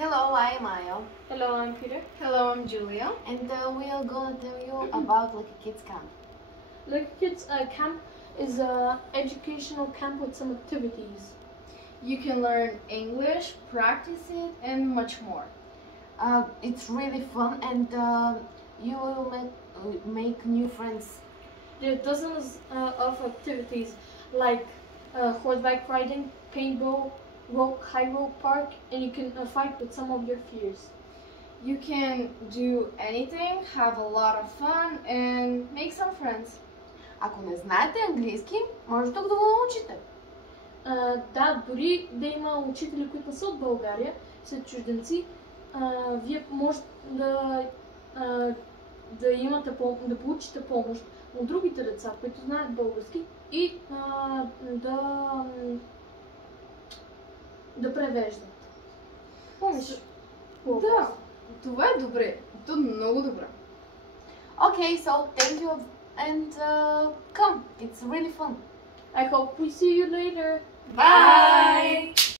Hello, I'm Ayo. Hello, I'm Peter. Hello, I'm Julia. And we are gonna tell you about Lucky Kids Camp. Lucky Kids Camp is an educational camp with some activities. You can learn English, practice it, and much more. It's really fun and you will make new friends. There are dozens of activities like horseback riding, paintball, high rope park, and you can fight with some of your fears. You can do anything, have a lot of fun, and make some friends. Ако не знаете английски, може тук да го научите. Да, дори да има учители, които не са от България, са чужденци, вие можете да получите помощ от другите деца, които знаят български и да превеждат. Помниш? Да, това е добре. То е много добре. Okay, so thank you and come. It's really fun. I hope we see you later. Bye!